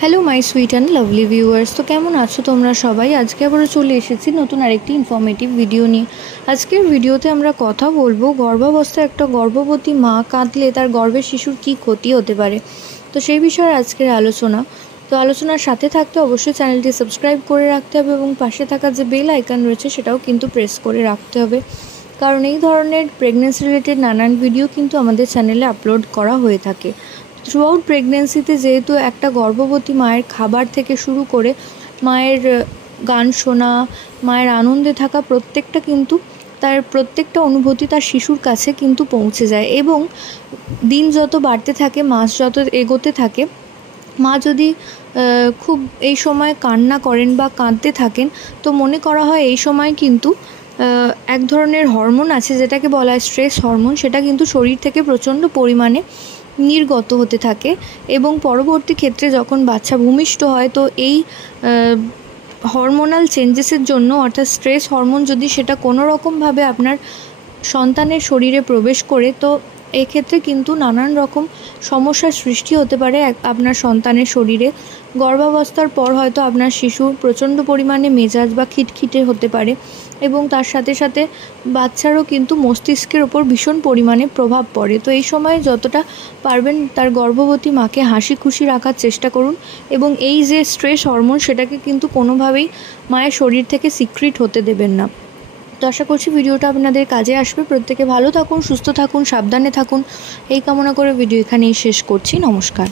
Hello my sweet and lovely viewers. তো কেমন আছো তোমরা সবাই? আজকে আবারও চলে এসেছি নতুন আরেকটি ইনফরমেটিভ ভিডিও নিয়ে। আজকের ভিডিওতে আমরা কথা বলবো গর্ভাবস্থায় একটা গর্ভবতী মা কাঁদলে তার গর্ভের শিশুর কী ক্ষতি হতে পারে। তো সেই বিষয়ে আজকের আলোচনা। তো আলোচনার সাথে থাকতে অবশ্যই চ্যানেলটি সাবস্ক্রাইব করে রাখতে হবে এবং পাশে থাকা যে বেল আইকন রয়েছে সেটাও কিন্তু প্রেস করে রাখতে হবে, কারণ এই ধরনের প্রেগনেন্সি রিলেটেড নানান ভিডিও কিন্তু আমাদের চ্যানেলে আপলোড করা হয়ে থাকে। থ্রুআউট প্রেগনেন্সিতে যেহেতু একটা গর্ভবতী মায়ের খাবার থেকে শুরু করে মায়ের গান শোনা, মায়ের আনন্দে থাকা প্রত্যেকটা কিন্তু তার প্রত্যেকটা অনুভূতি তার শিশুর কাছে কিন্তু পৌঁছে যায়। এবং দিন যত বাড়তে থাকে, মাস যত এগোতে থাকে, মা যদি খুব এই সময় কান্না করেন বা কাঁদতে থাকেন, তো মনে করা হয় এই সময় কিন্তু এক ধরনের হরমোন আছে যেটাকে বলা হয় স্ট্রেস হরমোন, সেটা কিন্তু শরীর থেকে প্রচণ্ড পরিমাণে নির্গত হতে থাকে। এবং পরবর্তী ক্ষেত্রে যখন বাচ্চা ভূমিষ্ঠ হয়, তো এই হরমোনাল চেঞ্জেসের জন্য, অর্থাৎ স্ট্রেস হরমোন যদি সেটা কোনো রকমভাবে আপনার সন্তানের শরীরে প্রবেশ করে, তো এক্ষেত্রে কিন্তু নানান রকম সমস্যার সৃষ্টি হতে পারে আপনার সন্তানের শরীরে। গর্ভাবস্থার পর হয়তো আপনার শিশুর প্রচণ্ড পরিমাণে মেজাজ বা খিটখিটে হতে পারে, এবং তার সাথে সাথে বাচ্চারও কিন্তু মস্তিষ্কের ওপর ভীষণ পরিমাণে প্রভাব পড়ে। তো এই সময় যতটা পারবেন তার গর্ভবতী মাকে হাসি খুশি রাখার চেষ্টা করুন, এবং এই যে স্ট্রেস হরমোন সেটাকে কিন্তু কোনোভাবেই মায়ের শরীর থেকে সিক্রিট হতে দেবেন না। তো আশা করছি ভিডিওটা আপনাদের কাজে আসবে। প্রত্যেকে ভালো থাকুন, সুস্থ থাকুন, সাবধানে থাকুন, এই কামনা করে ভিডিও এখানেই শেষ করছি। নমস্কার।